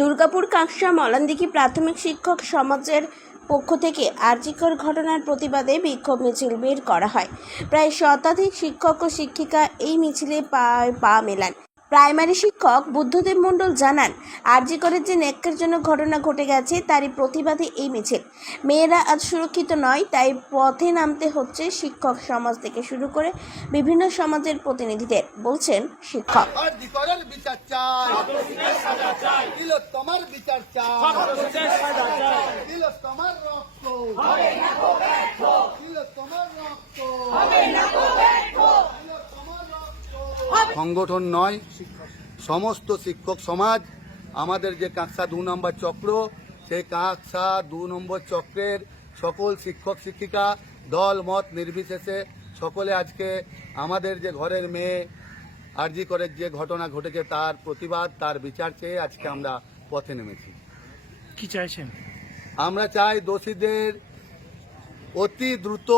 দুর্গাপুর কাঁকসা মলানদিঘি প্রাথমিক শিক্ষক সমাজের পক্ষ থেকে আর্জিকর ঘটনার প্রতিবাদে বিক্ষোভ মিছিল বের করা হয়। প্রায় শতাধিক শিক্ষক ও শিক্ষিকা এই মিছিলে পা পা মেলান। প্রাইমারি শিক্ষক বুদ্ধদেব মণ্ডল জানান আরজিকরের যে ন্যাক্কারজনক ঘটনা ঘটে গেছে, তারই প্রতিবাদে এই মিছিল। মেয়েরা আজ সুরক্ষিত নয়, তাই পথে নামতে হচ্ছে শিক্ষক সমাজ থেকে শুরু করে বিভিন্ন সমাজের প্রতিনিধিদের, বলছেন শিক্ষক। তোমার রক্ত। সংগঠন নয় সমস্ত শিক্ষক সমাজ আমাদের যে কাঁকসা দু নম্বর চক্র সেই কাঁকসা দু নম্বর চক্রের সকল শিক্ষক শিক্ষিকা দল মত নির্বিশেষে সকলে আজকে আমাদের যে ঘরের মেয়ে আরজি করে যে ঘটনা ঘটেছে তার প্রতিবাদ তার বিচার চেয়ে আজকে আমরা পথে নেমেছি। কি চাইছেন? আমরা চাই দোষীদের অতি দ্রুত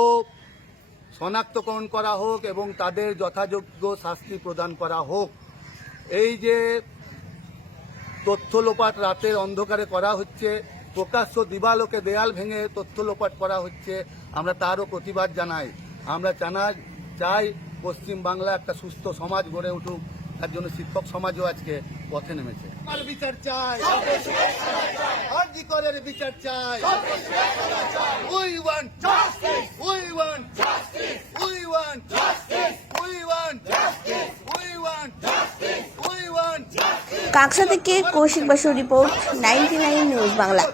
শনাক্তকরণ করা হোক এবং তাদের যথাযোগ্য শাস্তি প্রদান করা হোক। এই যে তথ্য লোপাট রাতের অন্ধকারে করা হচ্ছে, প্রকাশ্য দিবালোকে দেয়াল ভেঙে তথ্য লোপাট করা হচ্ছে, আমরা তারও প্রতিবাদ জানাই। আমরা জানা চাই পশ্চিম বাংলা একটা সুস্থ সমাজ গড়ে উঠুক। তার জন্য শিক্ষক সমাজও আজকে পথে নেমেছে। বিচার চাই? বিচার চাই? কাঁকসা থেকে Kaushik Basu report ninety news Bangla.